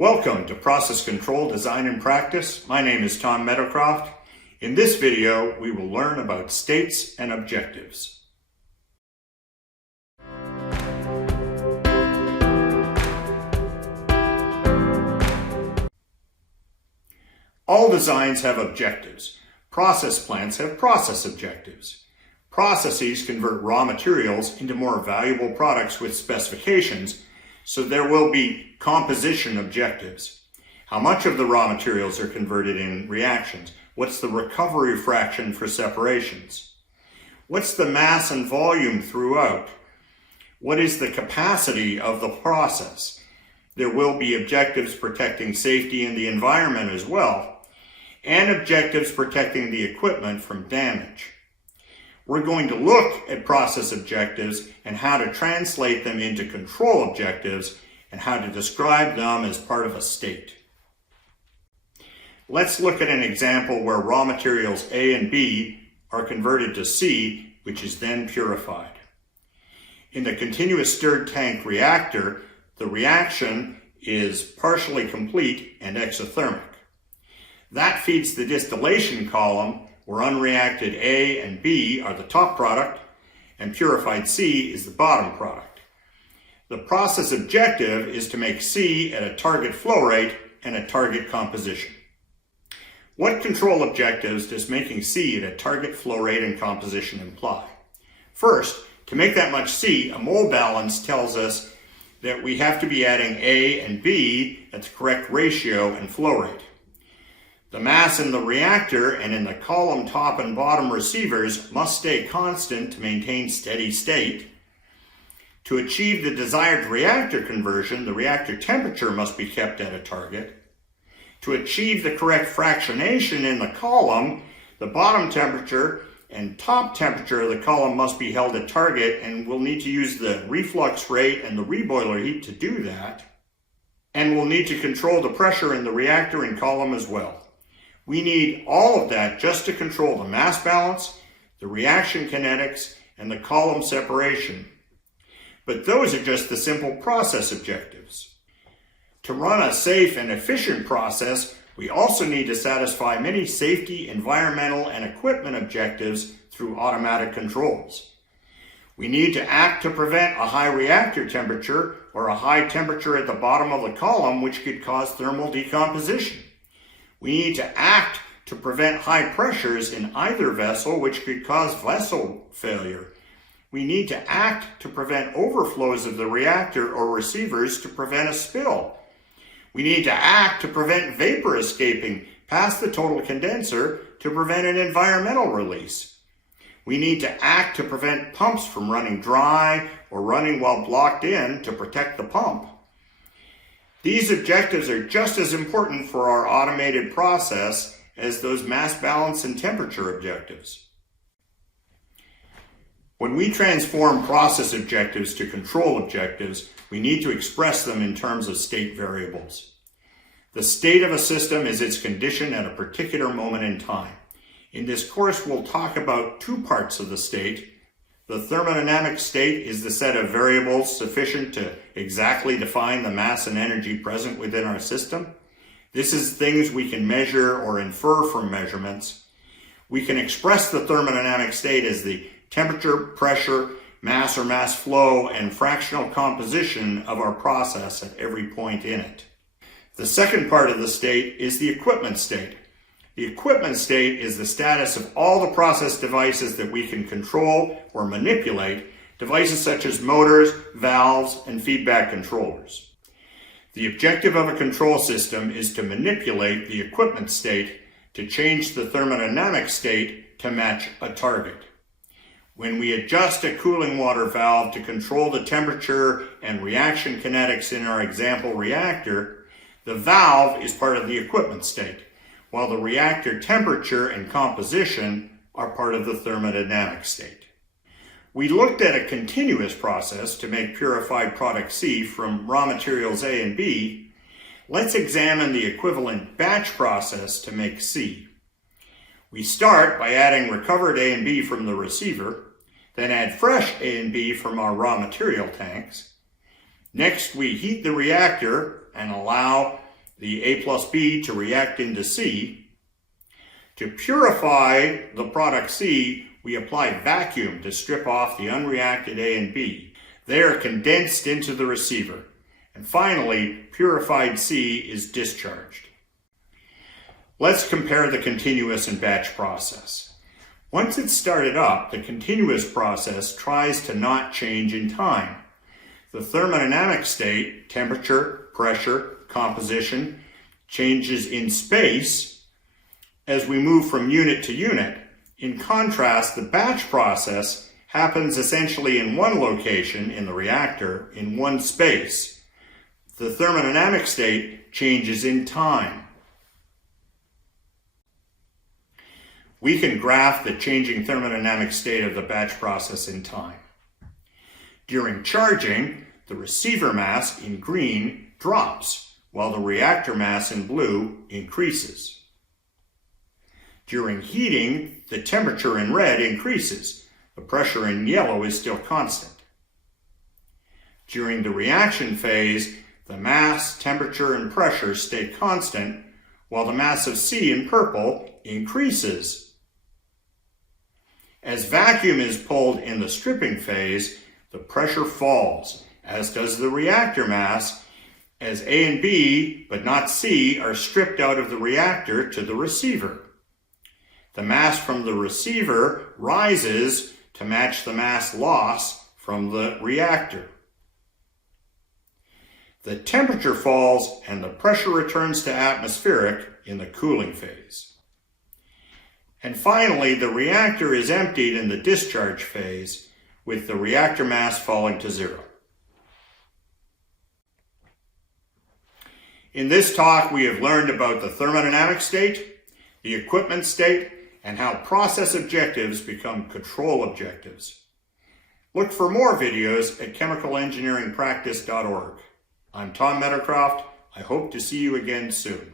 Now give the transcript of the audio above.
Welcome to Process Control Design and Practice. My name is Tom Meadowcroft. In this video, we will learn about states and objectives. All designs have objectives. Process plants have process objectives. Processes convert raw materials into more valuable products with specifications, so there will be composition objectives. How much of the raw materials are converted in reactions? What's the recovery fraction for separations? What's the mass and volume throughout? What is the capacity of the process? There will be objectives protecting safety and the environment as well, and objectives protecting the equipment from damage. We're going to look at process objectives and how to translate them into control objectives and how to describe them as part of a state. Let's look at an example where raw materials A and B are converted to C, which is then purified. In the continuous stirred tank reactor, the reaction is partially complete and exothermic. That feeds the distillation column, where unreacted A and B are the top product and purified C is the bottom product. The process objective is to make C at a target flow rate and a target composition. What control objectives does making C at a target flow rate and composition imply? First, to make that much C, a mole balance tells us that we have to be adding A and B at the correct ratio and flow rate. The mass in the reactor and in the column top and bottom receivers must stay constant to maintain steady state. To achieve the desired reactor conversion, the reactor temperature must be kept at a target. To achieve the correct fractionation in the column, the bottom temperature and top temperature of the column must be held at target, and we'll need to use the reflux rate and the reboiler heat to do that. And we'll need to control the pressure in the reactor and column as well. We need all of that just to control the mass balance, the reaction kinetics, and the column separation. But those are just the simple process objectives. To run a safe and efficient process, we also need to satisfy many safety, environmental, and equipment objectives through automatic controls. We need to act to prevent a high reactor temperature or a high temperature at the bottom of the column, which could cause thermal decomposition. We need to act to prevent high pressures in either vessel, which could cause vessel failure. We need to act to prevent overflows of the reactor or receivers to prevent a spill. We need to act to prevent vapor escaping past the total condenser to prevent an environmental release. We need to act to prevent pumps from running dry or running while blocked in to protect the pump. These objectives are just as important for our automated process as those mass balance and temperature objectives. When we transform process objectives to control objectives, we need to express them in terms of state variables. The state of a system is its condition at a particular moment in time. In this course, we'll talk about two parts of the state. The thermodynamic state is the set of variables sufficient to exactly define the mass and energy present within our system. This is things we can measure or infer from measurements. We can express the thermodynamic state as the temperature, pressure, mass or mass flow, and fractional composition of our process at every point in it. The second part of the state is the equipment state. The equipment state is the status of all the process devices that we can control or manipulate, devices such as motors, valves, and feedback controllers. The objective of a control system is to manipulate the equipment state to change the thermodynamic state to match a target. When we adjust a cooling water valve to control the temperature and reaction kinetics in our example reactor, the valve is part of the equipment state, while the reactor temperature and composition are part of the thermodynamic state. We looked at a continuous process to make purified product C from raw materials A and B. Let's examine the equivalent batch process to make C. We start by adding recovered A and B from the receiver, then add fresh A and B from our raw material tanks. Next, we heat the reactor and allow the A plus B to react into C. To purify the product C, we apply vacuum to strip off the unreacted A and B. They are condensed into the receiver. And finally, purified C is discharged. Let's compare the continuous and batch process. Once it's started up, the continuous process tries to not change in time. The thermodynamic state, temperature, pressure, composition, changes in space as we move from unit to unit. In contrast, the batch process happens essentially in one location in the reactor, in one space. The thermodynamic state changes in time. We can graph the changing thermodynamic state of the batch process in time. During charging, the receiver mass in green drops, while the reactor mass in blue increases. During heating, the temperature in red increases. The pressure in yellow is still constant. During the reaction phase, the mass, temperature, and pressure stay constant, while the mass of C in purple increases. As vacuum is pulled in the stripping phase, the pressure falls, as does the reactor mass, as A and B, but not C, are stripped out of the reactor to the receiver. The mass from the receiver rises to match the mass loss from the reactor. The temperature falls and the pressure returns to atmospheric in the cooling phase. And finally, the reactor is emptied in the discharge phase, with the reactor mass falling to zero. In this talk, we have learned about the thermodynamic state, the equipment state, and how process objectives become control objectives. Look for more videos at chemicalengineeringpractice.org. I'm Tom Meadowcroft. I hope to see you again soon.